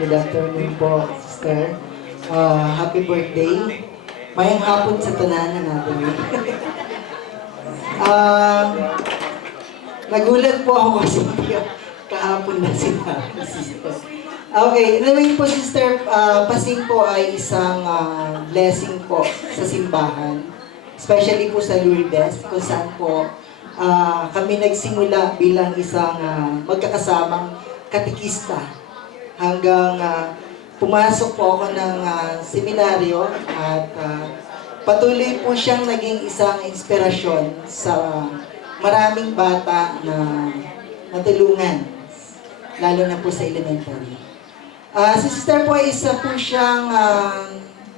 Good afternoon po, sister. Happy birthday. Mayang hapon sa tananan natin. Nagulat po ako kasi kahapon na sinabi, sister. Okay, anyway po, sister, Pasing po ay isang blessing po sa simbahan. Especially po sa Lourdes, kung saan po kami nagsimula bilang isang magkakasamang katikista hanggang pumasok po ako ng seminaryo at patuloy po siyang naging isang inspirasyon sa maraming bata na natulungan, lalo na po sa elementary. Si sister po ay isa po siyang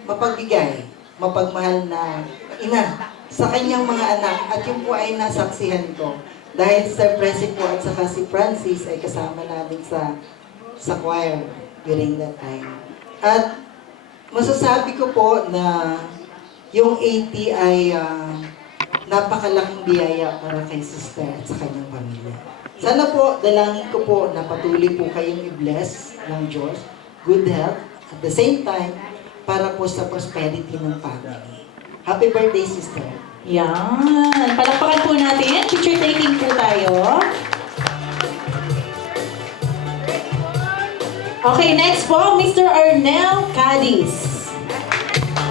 mapagbigay, mapagmahal na ina sa kanyang mga anak at yun po ay nasaksihan ko. Dahil si Sir Presi po at saka si Francis ay kasama namin sa choir during that time. At masasabi ko po na yung 80 ay napakalaking biyaya para kay sister at sa kanyang pamilya. Sana po, dalangin ko po na patuloy po kayong i-bless ng Diyos, good health, at the same time, para po sa prosperity ng family. Happy birthday, sister. Yan. Palakpakan po natin. Picture taking po tayo. Okay, next po, Mr. Arnel Cadiz.